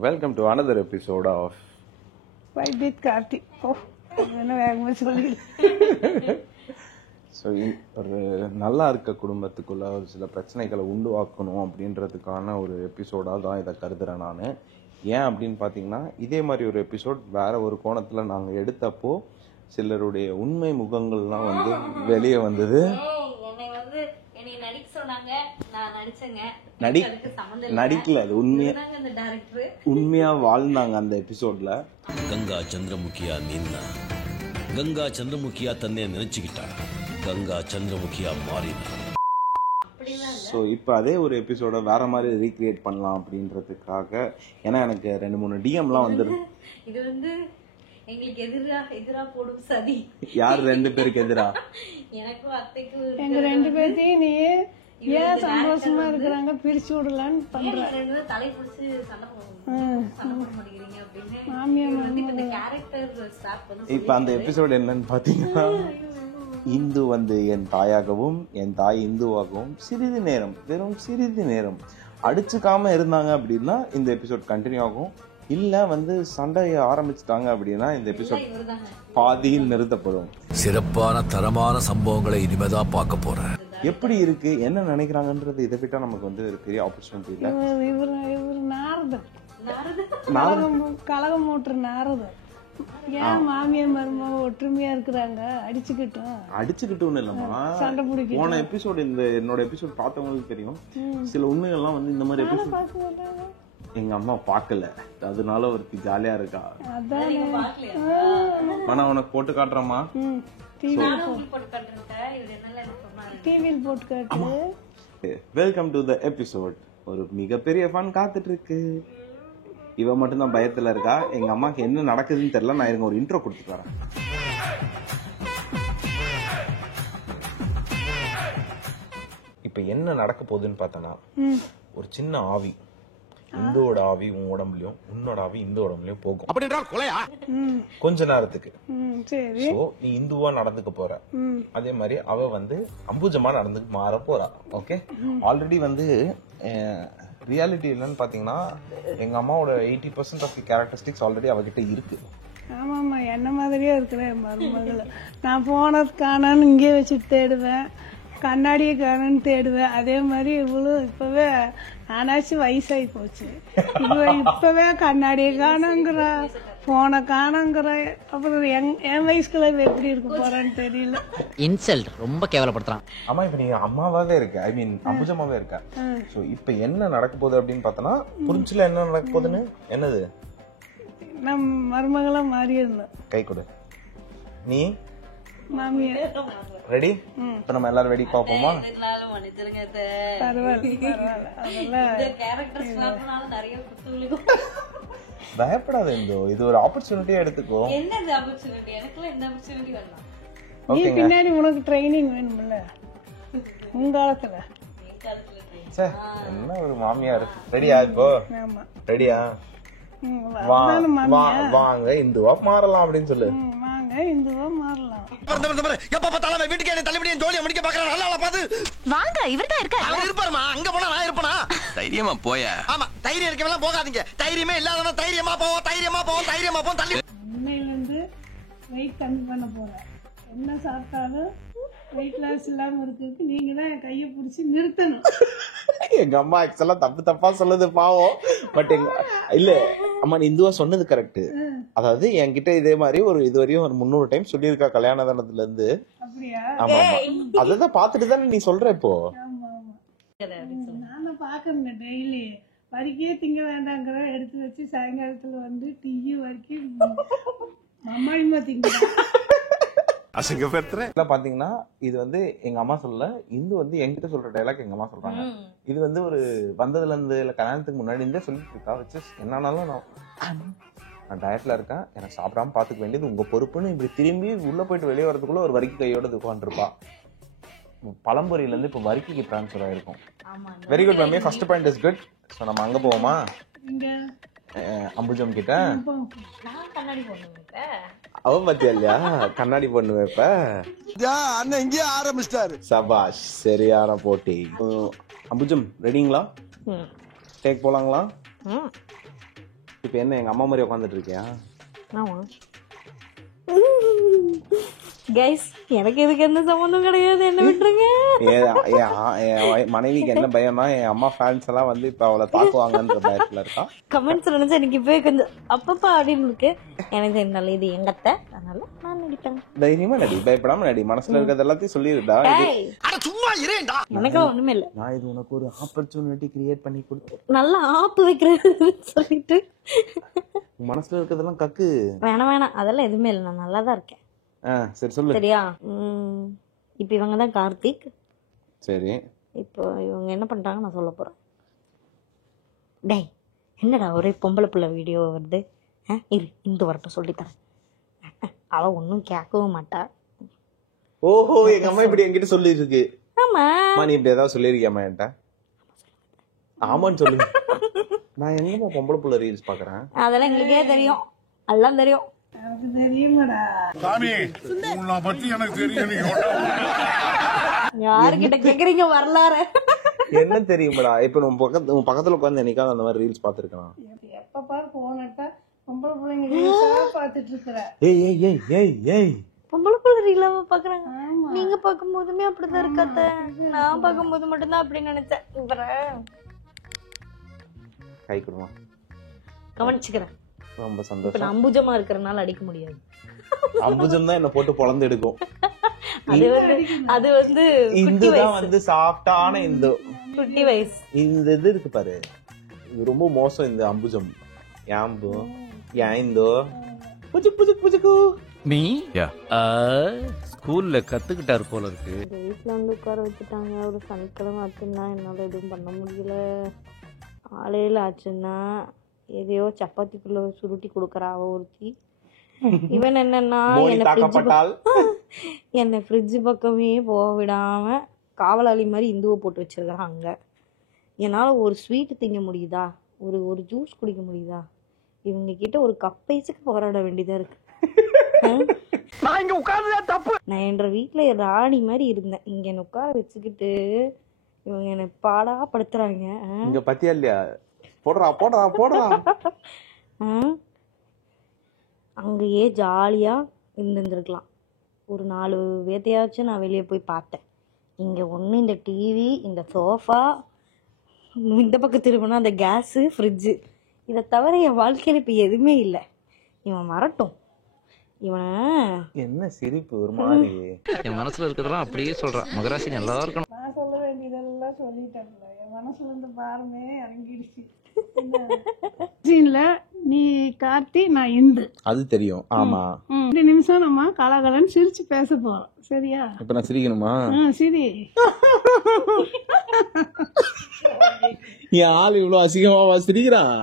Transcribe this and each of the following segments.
Welcome to another episode of Why did Karthi? Oh, என்ன வேகமாக சொல்லி ஸோ ஒரு நல்லா இருக்க குடும்பத்துக்குள்ள ஒரு சில பிரச்சனைகளை உருவாக்கணும் அப்படின்றதுக்கான ஒரு எபிசோடாக தான் இதை கருதுறேன் நான். ஏன் அப்படின்னு பார்த்தீங்கன்னா, இதே மாதிரி ஒரு எபிசோட் வேற ஒரு கோணத்தில் நாங்கள் எடுத்தப்போ சிலருடைய உண்மை முகங்கள்லாம் வந்து வெளியே வந்தது. நடிக்கல, அது உண்மையா வாழ்ந்தாங்க அந்த எபிசோட்ல. கங்கா சந்திரமுகியா நின்னா, கங்கா சந்திரமுகியா தன்னை நினைச்சுக்கிட்டா, கங்கா சந்திரமுகியா மாறினா. ஸோ இப்போ அதே ஒரு எபிசோட வேற மாதிரி ரீக்ரியேட் பண்ணலாம் அப்படின்றதுக்காக, ஏன்னா எனக்கு 2-3 டிஎம்லாம் வந்துருது. இது வந்து எங்களுக்கு எதிரா போடும் சதி. யார் 2 பேருக்கு எதிரா? எனக்கும் அத்தைக்கும். எங்க 2 பேர்த்தையும் நீ ஏன் சந்தோஷமா இருக்கிறாங்க பிரிச்சு விடலான்னு பண்ற. தலை பிடிச்சு சண்டை போட மாட்டேங்கிறீங்க அப்படின்னு இப்ப அந்த எபிசோட் என்னன்னு பாத்தீங்கன்னா, இந்து வந்து என் தாயாகவும் என் தாய் இந்துவாகவும் சிறிது நேரம், வெறும் சிறிது நேரம் அடிச்சுக்காம இருந்தாங்க அப்படின்னா இந்த எபிசோட் கண்டினியூ ஆகும். இல்ல வந்து சண்டைய ஆரம்பிச்சுட்டாங்க அப்படின்னா இந்த எபிசோட் பாதியில் நிறுத்தப்படும். சிறப்பான தரமான சம்பவங்களை இனிமேதான் பார்க்க போறேன். எப்படி இருக்கு, என்ன நினைக்கிறாங்கன்றது இதை விட்டா நமக்கு வந்து ஒரு பெரிய ஆப்பர்ச்சுனிட்டி இல்ல. இவர் கலகம் மூட்டுற நாரதர். ஏன் மாமியார் மருமக ஒற்றுமையா இருக்கிறாங்க? அடிச்சுக்கிட்டும் இல்லம்மா, சண்டை பிடிக்கும். போன எபிசோட் இந்த என்னோட எபிசோட் பார்த்தவங்களுக்கு தெரியும். சில உண்மைகள்லாம் வந்து இந்த மாதிரி எபிசோட் எங்க அம்மா பாக்கல, அதனால அவருக்கு ஜாலியா இருக்கா. ஆனா உனக்கு போட்டு காட்டுறமா, டிவியில் போட்டு காட்டு. Welcome to the episode. ஒரு மிகப்பெரிய ஃபன் காத்துட்டு இருக்கு. இவ மட்டும் தான் பயத்துல இருக்கா. எங்க அம்மாக்கு என்ன நடக்குதுன்னு தெரியல. நான் இருங்க ஒரு இன்ட்ரோ கொடுத்துட்டு வரேன். இப்ப என்ன நடக்க போகுதுன்னு பார்த்தனா, ஒரு சின்ன ஆவி, இந்தோட ஆவி உன் உடம்புலயும், உன்னோட ஆவி இந்த உடம்புலயும் போகும். கொஞ்ச நேரத்துக்கு. சோ நீ இந்துவா நடந்துக்க போற, அதே மாதிரி அவ வந்து அம்புஜமா நடந்துக்க மாற போறா. ஓகே, ஆல்ரெடி வந்து ரியாலிட்டி என்னன்னு பாத்தீங்கன்னா, எங்க அம்மாவோட 80% ஆஃப் தி கேரக்டரிஸ்டிக்ஸ் ஆல்ரெடி அவகிட்ட இருக்கு. ஆமாம்மா, என்ன மாதிரியே இருக்கிறேன் மருமகளை. நான் போனது காணான்னு இங்கே வச்சுட்டு தேடுவேன், கண்ணாடியை காணன்னு தேடுவேன். அதே மாதிரி இவ்வளவு இப்பவே நானாச்சும் வயசாகி போச்சு, இப்பவே கண்ணாடியை காணுங்கிற, போனை காணுங்கிற. அப்புறம் என் வயசுக்குள்ள எப்படி இருக்க போறான்னு தெரியல. இன்சல்ட், ரொம்ப கேவலப்படுத்துறான். ஆமா, இப்ப நீங்க அம்மாவாவே இருக்க, ஐ மீன் அம்புஜமாவே இருக்க. சோ இப்ப என்ன நடக்க போகுது அப்படின்னு பார்த்தோன்னா, புரிஞ்சுல என்ன நடக்க போகுதுன்னு. என்னது, நம் மருமகளா மாறி இருந்தோம். கை கொடு. நீ மாமியார் ரெடி? இப்ப நம்ம எல்லாரும் ரெடி பாப்போமா? பயப்படாத இந்தோ, இது ஒரு ஆப்பர்ச்சுனிட்டியா எடுத்துக்கோ. நீ பின்னாடி உனக்கு ட்ரைனிங் வேணும்ல உங்க காலத்துல. என்ன ஒரு மாமியார். ரெடியா? இப்போ ரெடியா? வாங்க இந்துவா மாறலாம் அப்படின்னு சொல்லு. வாங்க இந்துவா மாறலாம். எப்ப பார்த்தாலும் வீட்டுக்கு தள்ளிபடியும் ஜோலியை முடிக்க பாக்குறேன். நல்லா பாத்து வாங்க, இவர்தான் இருக்காரு. அவர் இருப்பாருமா, அங்க போனா நான் இருப்பனா? தைரியமா போய. ஆமா, தைரியம் இருக்கவெல்லாம் போகாதீங்க. தைரியமே இல்லாதவன் தைரியமா போவோம், தைரியமா போவோம், தைரியமா போவோம். தள்ளி இன்னையில இருந்து வெயிட் கம்மி பண்ண போறேன். என்ன சாப்பிட்டாலும் வெயிட் லாஸ் இல்லாம இருக்கிறதுக்கு நீங்க தான் என் கையை பிடிச்சி நிறுத்தணும். எங்க அம்மா ஆக்சுவலா தப்பா சொல்லுது பாவம். பட் எங்க இல்ல அம்மா, நீ இந்துவா சொன்னது கரெக்ட். அதாவது என்கிட்ட இதே மாதிரி ஒரு இதுவரையும் ஒரு 300 டைம் சொல்லியிருக்கா கல்யாண தானத்துல இருந்து. அப்படியா? ஆமா ஆமா, அததான் பாத்துட்டு தானே நீ சொல்ற இப்போ. ஆமா ஆமா, நானும் பாக்குறேன் டெய்லி. வரிக்கே திங்க வேண்டாங்கிற எடுத்து வச்சு சாயங்காலத்துல வந்து டீ வரைக்கும் மம்மாடிமா திங்க. பாத்தீங்கன்னா இது வந்து எங்க அம்மா சொல்ல, இந்து வந்து என்கிட்ட சொல்ற டைலாக் எங்க அம்மா சொல்றாங்க. இது வந்து ஒரு வந்ததுல இருந்து இல்ல கல்யாணத்துக்கு முன்னாடி இருந்தே சொல்லிட்டு இருக்கா. வச்சு என்னாலும் நான் டயட்ல இருக்கேன், எனக்கு சாப்பிடாம பாத்துக்க வேண்டியது உங்க பொறுப்புன்னு இப்படி திரும்பி உள்ள போயிட்டு வெளியே வரதுக்குள்ள ஒரு வரிக்கு கையோட உட்காந்துருப்பா. பழம்பொரியில இருந்து இப்ப வரிக்கு டிரான்ஸ்பர் ஆயிருக்கும். Very good ma'am, first point is good. So நம்ம அங்க போவோமா? அம்புஜம் கிட்ட அவ பத்தியா இல்லையா கண்ணாடி பொண்ணு வைப்ப. அண்ணன் இங்கே ஆரம்பிச்சிட்டாரு. சபாஷ், சரியான போட்டி. அம்புஜம் ரெடிங்களா? டேக் போலாங்களா? இப்ப என்ன எங்க அம்மா மாதிரி உட்காந்துட்டு இருக்கியா? ஆமா கைஸ், எனக்கு இதுக்கு எந்த சம்மந்தம் கிடையாது, என்ன விட்டுருங்க. என் மனைவிக்கு என்ன பயமா, என் அம்மா ஃபேன்ஸ் எல்லாம் வந்து இப்ப அவளை தாக்குவாங்கன்ற பயத்துல இருக்கா. கமெண்ட்ஸ் நினைச்சா எனக்கு இப்பவே கொஞ்சம் அப்பப்பா அப்படின்னு இருக்கு. எனக்கு என்னால இது எங்கத்த, அதனால நான் நடிப்பேன். தைரியமா நடி, பயப்படாம நடி, மனசுல இருக்கிறது எல்லாத்தையும் சொல்லிருடா. சும்மா இரேண்டா. எனக்கெல்லாம் ஒண்ணுமே இல்ல. நான் இது உனக்கு ஒரு ஆப்பர்ச்சுனிட்டி கிரியேட் பண்ணி கொடுத்தேன். நல்லா ஆப்பு வைக்கிறது சொல்லிட்டு மனசுல இருக்கிறதெல்லாம் கக்கு. வேணாம் அதெல்லாம் எதுவுமே இல்லை, நான் நல்லா தான் இருக்கேன். சரி சொல்லு. சரியா? இப்ப இவங்க தான் கார்த்திக். சரி, இப்போ இவங்க என்ன பண்ணிட்டாங்க நான் சொல்ல போறேன். டேய் என்னடா ஒரே பொம்பளை பிள்ளை வீடியோ வருது, இரு இந்த வரட்டும் சொல்லித்தரேன். அவ ஒன்னும் கேட்கவும் மாட்டா. ஓஹோ, எங்க அம்மா இப்படி என்கிட்ட சொல்லி இருக்கு. ஆமா நீ இப்படி ஏதாவது சொல்லிருக்கியாமா என்கிட்ட? ஆமான்னு சொல்லுங்க. நான் எங்கம்மா பொம்பளை புள்ள ரீல்ஸ் பாக்குறேன்? அதெல்லாம் எங்களுக்கே தெரியும், எல்லாம் தெரியும். எனக்கு தெரியுமாடா சாமி, உன்னை பத்தி எனக்கு தெரியும். யாருக்கிட்ட கேக்குறீங்க வரலாறு? என்ன தெரியுமாடா? இப்ப உன் பக்கத்துல உட்காந்து என்னைக்காவது அந்த மாதிரி ரீல்ஸ் பாத்துருக்கான்? எப்ப பாரு போன் எடுத்தா பொம்பளை பிள்ளைங்க ரீல்ஸா பாத்துட்டு இருக்கிற. ஏய் ஏய் ஏய் ஏய் ஏய், பொம்பளை பிள்ளை ரீலாம பாக்குறாங்க. நீங்க பாக்கும் போதுமே அப்படிதான் இருக்காத்த, நான் பாக்கும் போது மட்டும்தான் அப்படி நினைச்சேன். இவர கை கொடுமா, கவனிச்சுக்கிறேன். ரொம்ப இப்ப சந்தோஷம். நான் அம்புஜமா இருக்கிறதுனால அடிக்க முடியாது. அம்புஜம் தான் என்ன போட்டு பொளந்து எடுக்கும். அது வந்து குட்டி இந்துதான் வயசு, வந்து சாஃப்டான இந்து. குட்டி வயசு. இந்த இது இருக்கு பாரு, இது ரொம்ப மோசம். இந்த அம்புஜம் யாம்பு யாய்ந்தோ புஜுக் புஜுக் புஜுக்கு. நீ ஸ்கூல்ல கத்துக்கிட்டாரு போல இருக்கு. வீட்டுல வந்து உட்கார வச்சுட்டாங்க. ஒரு சனிக்கிழமை ஆச்சுன்னா என்னால எதுவும் பண்ண முடியல. காலையில ஆச்சுன்னா எதையோ சப்பாத்திக்குள்ள சுருட்டி கொடுக்கறா அவ ஒருத்தி. இவன் என்னன்னா என்ன ஃப்ரிட்ஜ் பக்கமே போக விடாம காவலாளி மாதிரி இந்துவை போட்டு வச்சிருக்கான் அங்க. என்னால ஒரு ஸ்வீட் திங்க முடியுதா, ஒரு ஜூஸ் குடிக்க முடியுதா? இவங்க கிட்ட ஒரு கப்பைஸுக்கு போராட வேண்டியதா இருக்கு. நான் என்ற வீட்டுல ராணி மாதிரி இருந்தேன், இங்க என்ன உட்கார வச்சுக்கிட்டு இவங்க என்ன பாடா படுத்துறாங்க. இங்க பத்தியா இல்லையா? போடுறா போடுறா போடுறா. அங்கேயே ஜாலியா இருந்திருக்கலாம். ஒரு 4 வேத்தையாச்சும் நான் வெளியே போய் பார்த்தேன். இங்க ஒண்ணு இந்த டிவி, இந்த சோஃபா, இந்த பக்கம் திரும்பினா அந்த கேஸு, ஃப்ரிட்ஜு, இதை தவிர என் வாழ்க்கையில இப்ப எதுவுமே இல்லை. இவன் வரட்டும். இவன் என்ன சிரிப்பு ஒரு மாதிரி. என் மனசுல இருக்கிறதெல்லாம் அப்படியே சொல்றான். மகராசி நல்லா இருக்கணும். நான் சொல்ல வேண்டியதெல்லாம் சொல்லிட்டேன்ல, என் மனசுல இருந்து பாருமே இறங்கிடுச்சு. சீன்ல நீ கார்த்தி, நான் இந்து, அது தெரியும். ஆமா, 2 நிமிஷம் நம்ம கலகலன்னு சிரிச்சு பேச போறோம். சரியா? இப்ப நான் சிரிக்கணுமா? சரி. என் ஆள் இவ்வளவு அசிங்கமாவா சிரிக்கிறான்?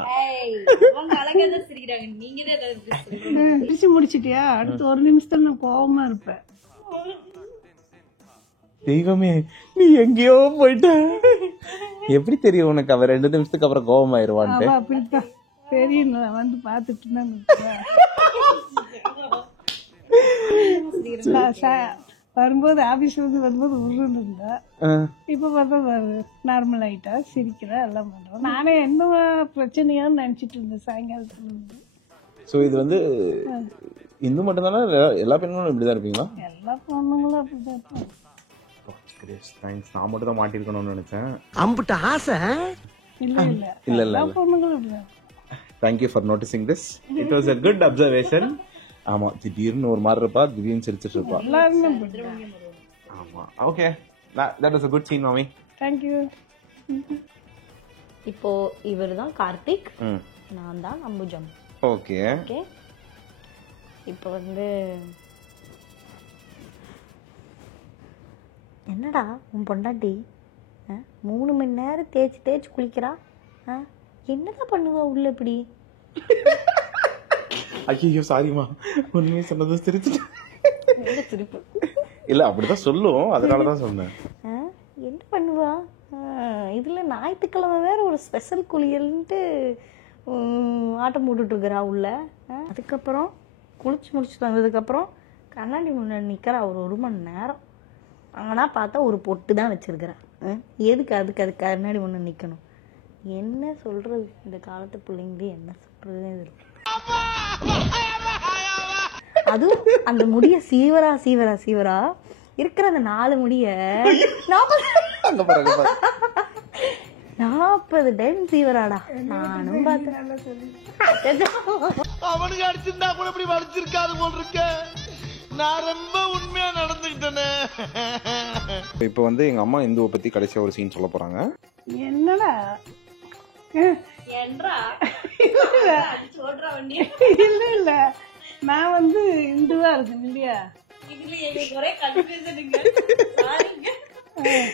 சிரிச்சு முடிச்சிட்டியா? அடுத்து 1 நிமிஷத்துல நான் கோவமா இருப்பேன். தெய்வமே, நீ எங்கேயோ போயிட்ட. எப்படி தெரியும் உனக்கு அவ 2 நிமிஷத்துக்கு அப்புறம் கோபமாயிருவான்ட்டு? அப்படித்தான் தெரியும், வந்து பாத்துட்டு வரும்போது ஆபீஸ்ல இருந்து வரும்போது உருன்னு இருந்தா, இப்ப பார்த்தா நார்மல் ஆயிட்டா, சிரிக்கிறா, எல்லாம் பண்றோம். நானே என்ன பிரச்சனையான்னு நினைச்சிட்டு இருந்தேன் சாயங்காலத்துல இருந்து. சோ இது வந்து இந்து மட்டும்தானே, எல்லா பெண்களும் இப்படிதான் இருப்பீங்களா? எல்லா பொண்ணுங்களும் அப்படிதான் இருப்பாங்க. நான் மட்டும் தான் மாட்டிருக்கணும்னு நினைச்சேன். அம்புட்ட ஆசை இல்ல எல்லா பொண்ணுங்களும் அப்படிதான். Thank you for noticing this. It was a good observation. ஆமா, திடீர்னு ஒரு மாதிரி இருப்பா, திடீர்னு சிரிச்சிட்டு இருப்பா. எல்லாருமே ஆமா, okay, that was a good scene, mommy. Thank you. இப்போ இவர் தான் கார்த்திக், நான் தான் அம்புஜம். Okay okay. இப்போ வந்து என்னடா உன் பொண்டாட்டி 3 மணி நேரம் தேய்ச்சி குளிக்கிறா? என்னதான் பண்ணுவா உள்ள இப்படி? ஐயோ சாரிமா, உண்மையை சொன்னது சிரிச்சுட்டு. திருப்பு இல்ல அப்படிதான் சொல்லுவோம், அதனாலதான் சொன்னேன். என்ன பண்ணுவா? இதுல ஞாயிற்றுக்கிழமை வேற ஒரு ஸ்பெஷல் குளியல்ன்ட்டு ஆட்டம் போட்டுட்டு இருக்கிறா உள்ள. அதுக்கப்புறம் குளிச்சு முடிச்சுட்டு வந்ததுக்கப்புறம் கண்ணாடி முன்னாடி நிற்கிறா ஒரு 1 மணி நேரம். ஆனால் பார்த்தா ஒரு பொட்டு தான் வச்சிருக்கிறேன். எதுக்கு அதுக்கு கண்ணாடி முன்னாடி நிற்கணும்? என்ன சொல்றது, இந்த காலத்து பிள்ளைங்க என்ன சொல்றதுன்னு இருக்கு. அதுவும் அந்த முடிய சீவரா சீவரா சீவரா இருக்கிற அந்த 4 முடிய 40 டைம் சீவராடா. நானும் பார்த்தேன். அவனுக்கு அடிச்சிருந்தா கூட இப்படி வலிச்சிருக்காது போல் இருக்க. நான் ரொம்ப உண்மையா நடந்துக்கிட்டேனே. இப்போ வந்து எங்க அம்மா இந்துவை பத்தி கடைசியா ஒரு சீன் சொல்ல போறாங்க. என்னடா இல்ல இல்ல, நான் வந்து இந்துவா இருக்கேன் இல்லையா?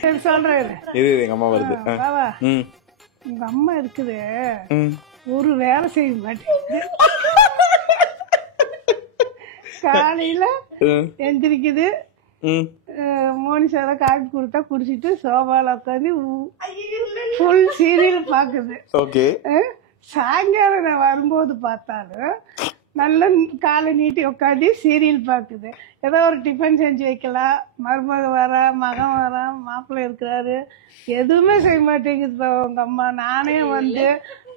சரி சொல்றேன். இது எங்க அம்மா வருது. பாவா, உங்க அம்மா இருக்குது, ஒரு வேலை செய்ய மாட்டேங்குது. காலையில எந்திரிக்குது, மோனிஷால காப்பி கொடுத்தா குடிச்சிட்டு சோபால உட்காந்து ஃபுல் சீரியல் பாக்குது. சாயங்காலம் நான் வரும்போது பார்த்தாலும் நல்ல காலை நீட்டி உட்காந்து சீரியல் பாக்குது. ஏதோ ஒரு டிஃபன் செஞ்சு வைக்கலாம், மருமக வரா, மகன் வரா, மாப்பிள்ளை இருக்கிறாரு, எதுவுமே செய்ய மாட்டேங்குது உங்க அம்மா. நானே வந்து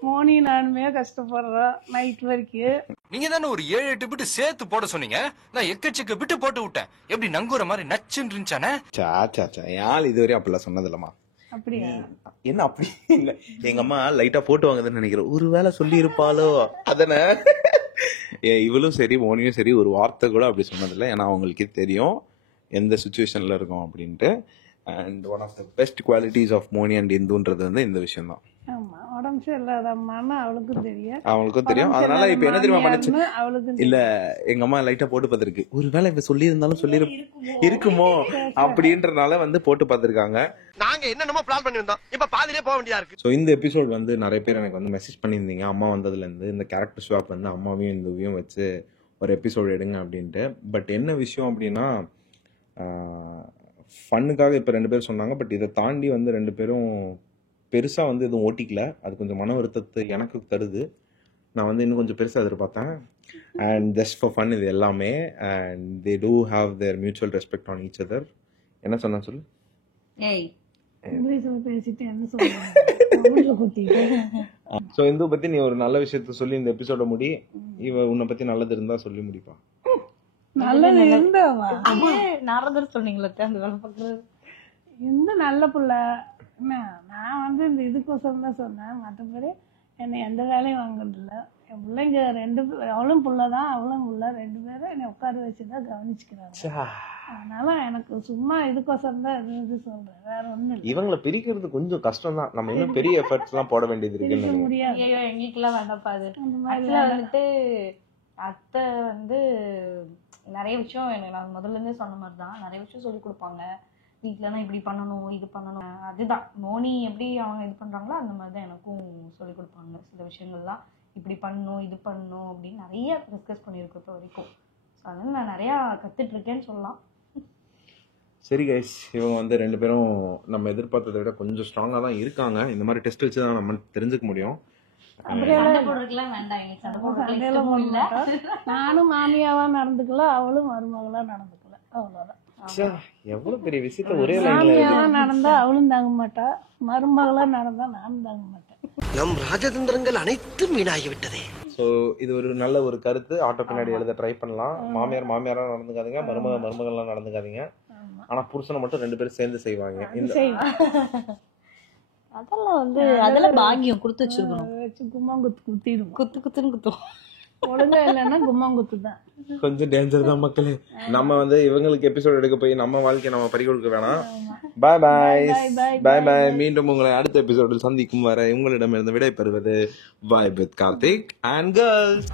மோனி நானுமே கஷ்டப்படுறோம் நைட் வரைக்கும். நீங்க தானே ஒரு 7-8 பிட்டு சேர்த்து போட சொன்னீங்க, நான் எக்கச்சக்க பிட்டு போட்டு விட்டேன். எப்படி நங்குற மாதிரி நச்சுன்னு இருந்துச்சானே? யாழ் இதுவரையும் அப்படிலாம் சொன்னது இல்லம்மா. அப்படியா? என்ன அப்படி இல்ல, எங்க அம்மா லைட்டா போட்டு வாங்குதுன்னு நினைக்கிறேன். ஒரு வேளை சொல்லி இருப்பாளோ அதன. இவளும் சரி மோனியும் சரி ஒரு வார்த்தை கூட அப்படி சொன்னதில்லை. ஏன்னா அவங்களுக்கே தெரியும் எந்த சுச்சுவேஷன்ல இருக்கும் அப்படின்ட்டு. And one of the best qualities of Moni and இந்துன்றது வந்து இந்த விஷயம் தான். ஆமா, உடம்பு சரியில்லாத அம்மான்னு அவளுக்கும் தெரியும். அதனால இப்ப என்ன தெரியுமா பண்ணுச்சு, இல்ல எங்க அம்மா லைட்டா போட்டு பார்த்திருக்கு. ஒருவேளை இப்ப சொல்லி இருந்தாலும் சொல்லி இருக்குமோ அப்படின்றனால வந்து போட்டு பார்த்திருக்காங்க. நாங்க என்னென்னமோ பிளான் பண்ணி வந்தோம், இப்ப பாதியிலே போக வேண்டியதா இருக்கு. ஸோ இந்த எபிசோட் வந்து நிறைய பேர் எனக்கு வந்து மெசேஜ் பண்ணியிருந்தீங்க, அம்மா வந்ததுல இருந்து இந்த கேரக்டர் ஸ்வாப் வந்து அம்மாவையும் இந்துவையும் வச்சு ஒரு எபிசோட் எடுங்க அப்படின்ட்டு. பட் என்ன விஷயம் அப்படின்னா, ஃபன்னுக்காக இப்போ 2 பேர் சொன்னாங்க. பட் இதை தாண்டி வந்து 2 பேரும் பெருசாக வந்து எதுவும் ஓட்டிக்கல. அது கொஞ்சம் மன வருத்தத்தை எனக்கு தருது. நான் வந்து இன்னும் கொஞ்சம் பெருசாக எதிர்பார்த்தேன். அண்ட் ஜஸ்ட் ஃபார் ஃபன் இது எல்லாமே. And they do have their mutual respect on each other. என்ன சொன்னா சொல்லு? இங்கிலீஷ்ல பேசிட்டு என்ன சொல்லுங்க. ஸோ இந்து பற்றி நீ ஒரு நல்ல விஷயத்த சொல்லி இந்த எபிசோட முடி. இவ உன்னை பற்றி நல்லது இருந்தால் சொல்லி முடிப்பா. நல்லது இருந்தாவா? நாரதர் சொன்னீங்களே அந்த வேலை பார்க்குறது. இந்த நல்ல புள்ள என்ன, நான் வந்து இந்த இதுக்கோசரம் தான் சொன்னேன். மற்றபடி என்னை எந்த வேலையும் வாங்குறதில்ல. என் பிள்ளைங்க 2 அவளும் புள்ள தான், அவளும் புள்ள, 2 பேரும் என்னை உட்கார வச்சுதான் கவனிச்சுக்கிறாங்க. அதனால எனக்கு சும்மா இதுக்கோசரம் தான் இது சொல்றேன், வேற ஒண்ணும் இல்லை. இவங்களை பிரிக்கிறது கொஞ்சம் கஷ்டம் தான். நம்ம இன்னும் பெரிய எஃபர்ட்ஸ் எல்லாம் போட வேண்டியது இருக்கு. முடியாது. ஐயோ எங்களுக்கெல்லாம் வேண்டாப்பா. அது வந்துட்டு அத்தை வந்து நிறைய விஷயம் எனக்கு நான் முதல்ல இருந்தே சொன்ன மாதிரி தான் நிறைய விஷயம் சொல்லி கொடுப்பாங்க. வீட்டிலனா இப்படி பண்ணணும், இது பண்ணணும். அதுதான் மோனி எப்படி அவங்க இது பண்றாங்களோ அந்த மாதிரி தான் எனக்கும் சொல்லி கொடுப்பாங்க. சில விஷயங்கள்லாம் இப்படி பண்ணணும், இது பண்ணணும் அப்படின்னு நிறைய டிஸ்கஸ் பண்ணியிருக்கோம் இப்போ வரைக்கும். ஸோ அதனால நான் நிறையா கற்றுட்டு இருக்கேன்னு சொல்லலாம். சரி கைஸ், இவங்க வந்து 2 பேரும் நம்ம எதிர்பார்த்ததை விட கொஞ்சம் ஸ்ட்ராங்காக தான் இருக்காங்க. இந்த மாதிரி டெஸ்ட் வச்சு தான் நம்ம தெரிஞ்சுக்க முடியும். நானும் மாமியாவா நடந்துக்கல, அவளும் மருமகளா நடந்துக்கல, அவ்வளவுதான். எவ்வளவு பெரிய விஷயத்த ஒரே மாமியாவா நடந்தா அவளும் தாங்க மாட்டா, மருமகளா நடந்தா நானும் தாங்க மாட்டேன். நம் ராஜதந்திரங்கள் அனைத்தும் வீணாகிவிட்டதே. ஸோ இது ஒரு நல்ல ஒரு கருத்து. ஆட்டோ பின்னாடி எழுத ட்ரை பண்ணலாம். மாமியாரா நடந்துக்காதீங்க, மருமகள்லாம் நடந்துக்காதீங்க. ஆனா புருஷனை மட்டும் 2 பேரும் சேர்ந்து செய்வாங்க. அதெல்லாம் வந்து அதெல்லாம் பாக்கியம் கொடுத்து வச்சிருக்கணும். வச்சு கும்மாங்குத்து குத்திடுவோம். குத்துன்னு குத்தும். ஒழுங்கா இல்லைன்னா கும்மாங்குத்து தான். கொஞ்சம் டேஞ்சர் தான் மக்களே. நம்ம வந்து இவங்களுக்கு எபிசோட் எடுக்க போய் நம்ம வாழ்க்கையை நம்ம பறி கொடுக்க வேணாம். பாய் பாய். மீண்டும் உங்களை அடுத்த எபிசோடில் சந்திக்கும் வரை உங்களிடமிருந்து விடை பெறுவது vibe with Karthik and girls.